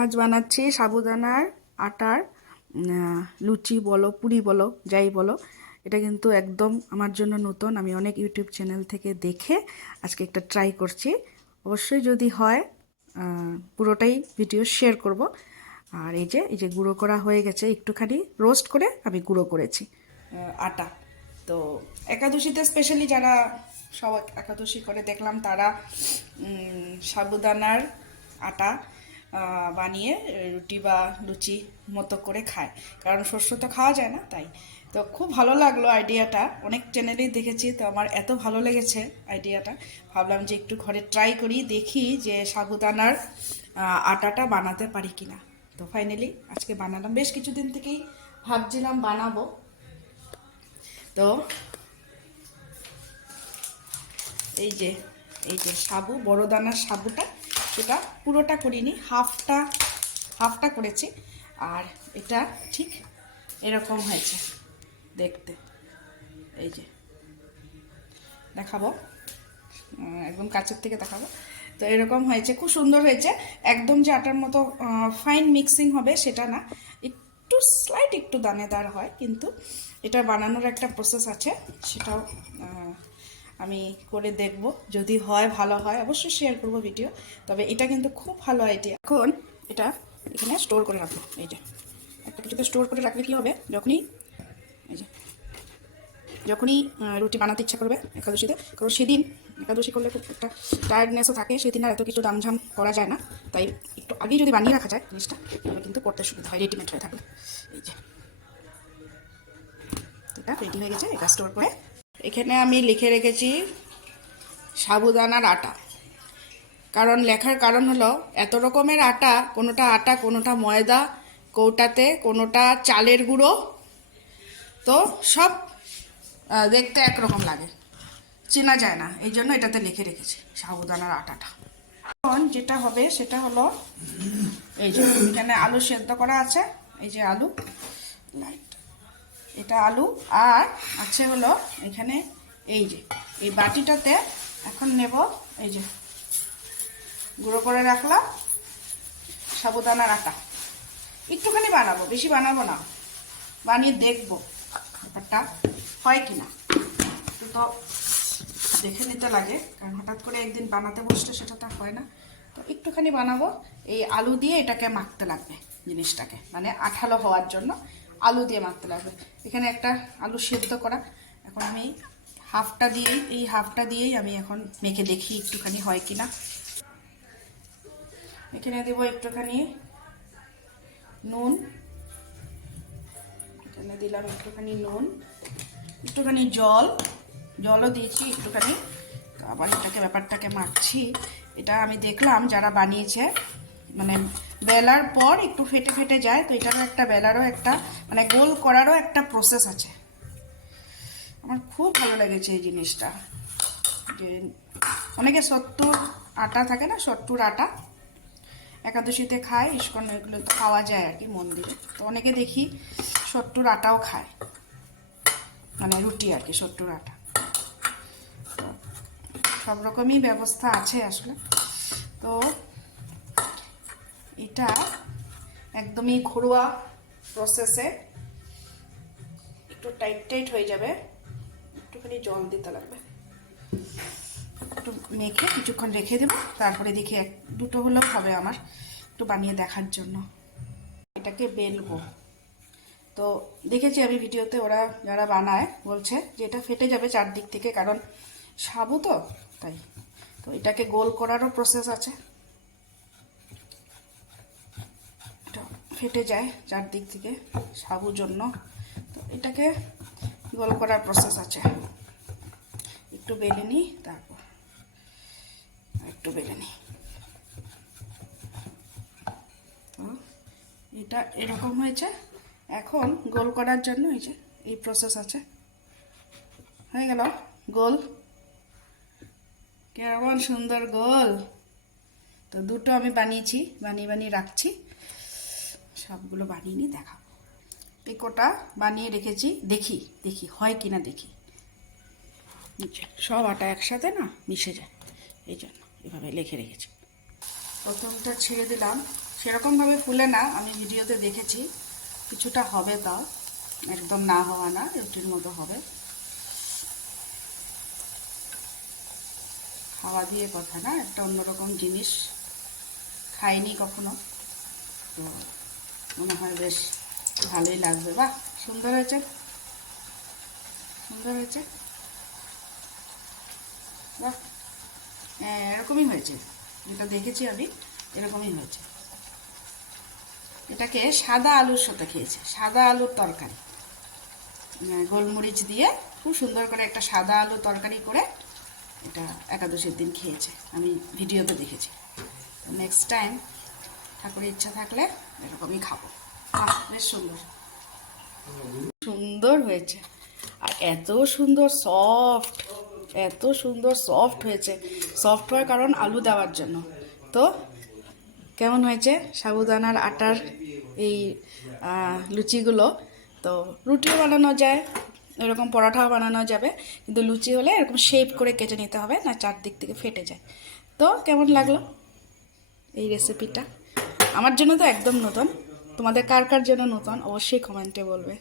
আজ বানাচ্ছি সাবুদানার আটার লুচি বলো পুরি বলো যাই বলো। এটা কিন্তু একদম আমার জন্য নতুন। আমি অনেক ইউটিউব চ্যানেল থেকে দেখে আজকে একটা ট্রাই করছি। অবশ্যই যদি হয় পুরোটাই ভিডিও শেয়ার করব। আর এই যে গুঁড়ো করা হয়ে গেছে, একটুখানি রোস্ট করে আমি গুঁড়ো করেছি আটা। তো একাদশীতে স্পেশালি যারা সব একাদশী করে দেখলাম তারা সাবুদানার আটা বানিয়ে রুটি বা লুচি মতো করে খায়, কারণ শস্য তো খাওয়া যায় না। তাই তো খুব ভালো লাগলো আইডিয়াটা, অনেক চ্যানেলেই দেখেছি, তো আমার এত ভালো লেগেছে আইডিয়াটা, ভাবলাম যে একটু ঘরে ট্রাই করি, দেখি যে সাবুদানার আটাটা বানাতে পারি কিনা। তো ফাইনালি আজকে বানালাম, বেশ কিছুদিন থেকেই ভাবছিলাম বানাবো। তো এই যে সাবু, বড় দানার সাবুটা, সেটা পুরোটা করিনি, হাফটা করেছি। আর এটা ঠিক এরকম হয়েছে দেখতে। এই যে দেখাবো, একদম কাছের থেকে দেখাবো। তো এরকম হয়েছে, খুব সুন্দর হয়েছে। একদম যে আটার মতো ফাইন মিক্সিং হবে সেটা না, একটু স্লাইট একটু দানেদার হয়, কিন্তু এটা বানানোর একটা প্রসেস আছে, সেটাও আমি করে দেখব। যদি হয়, ভালো হয়, অবশ্যই শেয়ার করব ভিডিও। তবে এটা কিন্তু খুব ভালো আইডিয়া। এখন এটা এখানে স্টোর করে রাখবো। এই যে একটা কিছুতে স্টোর করে রাখলে কী হবে, যখনই রুটি বানাতে ইচ্ছা করবে একাদশীতে, কারণ সেদিন একাদশী করলে খুব একটা টায়ার্ডনেসও থাকে, সেদিন আর এত কিছু দামঝাম করা যায় না। তাই একটু আগেই যদি বানিয়ে রাখা যায় জিনিসটা, তাহলে কিন্তু করতে সুবিধা হয়, রেডিমেড হয়ে থাকলে। এই যে এটা রেডি হয়ে গেছে, এটা স্টোর করে এখানে আমি লিখে রেখেছি সাবুদানার আটা। কারণ লেখার কারণ হলো, এত রকমের আটা, কোনোটা ময়দা, কোনোটাতে কোনোটা চালের গুঁড়ো, তো সব দেখতে একরকম লাগে, চেনা যায় না, এই জন্য এটাতে লিখে রেখেছি সাবুদানার আটাটা। এখন যেটা হবে সেটা হলো, এই যে এখানে আলু সেদ্ধ করা আছে, এই যে আলু, লাইট, এটা আলু, আর আছে হলো এখানে এই যে এই বাটিটাতে এখন নেব, এই যে গুঁড়ো করে রাখলাম সাবুদানার আটা। একটুখানি বানাবো, বেশি বানাবো না, বানিয়ে দেখবো ব্যাপারটা হয় কিনা। তো দেখে নিতে লাগে, কারণ হঠাৎ করে একদিন বানাতে বসলে সেটা তো হয় না। তো একটুখানি বানাবো, এই আলু দিয়ে এটাকে মাখতে লাগবে, জিনিসটাকে মানে আঠালো হওয়ার জন্য আলু দিয়ে মাখতে লাগবে। এখানে একটা আলু সেদ্ধ করা, এখন আমি হাফটা দিয়েই আমি এখন মেখে দেখি একটুখানি হয় কিনা। এখানে দেবো একটুখানি নুন, এখানে দিলাম একটুখানি নুন, একটুখানি জলও দিয়েছি একটুখানি। তো আবার ব্যাপারটাকে মাখছি। এটা আমি দেখলাম যারা বানিয়েছে, মানে বেলার পর একটু ফেটে ফেটে যায়, তো এটারও একটা বেলারও একটা মানে গোল করারও একটা প্রসেস আছে। আমার খুব ভালো লেগেছে এই জিনিসটা, যে অনেকে সত্তুর আটা থাকে না, সত্তুর আটা একাদশীতে খায়, ইস্কন এগুলো তো খাওয়া যায় আর কি মন্দিরে। তো অনেকে দেখি সত্তুর আটাও খায়, মানে রুটি আর কি সত্তুর আটা। সব রকমই ব্যবস্থা আছে আসলে। তো এটা একদমই ঘরোয়া প্রসেসে, একটু টাইট হয়ে যাবে, একটুখানি জল দিতে লাগবে, একটু মেখে কিছুক্ষণ রেখে দেবো, তারপরে দেখি দুটো হলেও হবে আমার, একটু বানিয়ে দেখার জন্য। এটাকে বেলবো। তো দেখেছি আমি ভিডিওতে, ওরা যারা বানায় বলছে যে এটা ফেটে যাবে চারদিক থেকে, কারণ সাবু তো, তাই। তো এটাকে গোল করারও প্রসেস আছে, এটা ফেটে যায় চারদিক থেকে সাবুর জন্য। তো এটাকে গোল করার প্রসেস আছে, একটু বেলে নিই, তারপর একটু বেলে নিই। তো এটা এরকম হয়েছে। এখন গোল করার জন্য এই প্রসেস আছে, হয়ে গেল গোল, কেমন সুন্দর গোল। তো দুটো আমি বানিয়েছি, বানিয়ে রাখছি, সবগুলো বানিয়ে নিয়ে দেখাবো। পিকোটা বানিয়ে রেখেছি, দেখি হয় কিনা দেখি। সব আটা একসাথে না মিশে যায়, এই জন্য এভাবে লিখে রেখেছি। প্রথমটা ছেড়ে দিলাম সেরকমভাবে ফুলে না, আমি ভিডিওতে দেখেছি কিছুটা হবে, তাও একদম না হওয়া না, রুটির মতো হবে। হাওয়া দিয়ে কথা না, একটা অন্যরকম জিনিস, খাইনি কখনো, তো মনে হয় বেশ ভালোই লাগবে। বাহ, সুন্দর হয়েছে, সুন্দর হয়েছে, বাহ। এরকমই হয়েছে, যেটা দেখেছি আমি এরকমই হয়েছে। এটাকে সাদা আলুর সাথে খেয়েছে, সাদা আলুর তরকারি, গোলমরিচ দিয়ে খুব সুন্দর করে একটা সাদা আলুর তরকারি করে এটা একাদশীর দিন খেয়েছে, আমি ভিডিওতে দেখেছি। নেক্সট টাইম ঠাকুরের ইচ্ছা থাকলে এরকমই খাবো। বেশ সুন্দর, সুন্দর হয়েছে, আর এত সুন্দর সফট, এত সুন্দর সফট হয়েছে। সফট হওয়ার কারণ আলু দেওয়ার জন্য। তো কেমন হয়েছে সাবুদানার আটার এই লুচিগুলো? তো রুটিও বানানো যায়, এরকম পরোটাও বানানো যাবে, কিন্তু লুচি হলে এরকম শেপ করে কেটে নিতে হবে, না চারদিক থেকে ফেটে যায়। তো কেমন লাগলো এই রেসিপিটা? আমার জন্য তো একদম নতুন, তোমাদের কার কার জন্য নতুন অবশ্যই কমেন্টে বলবে।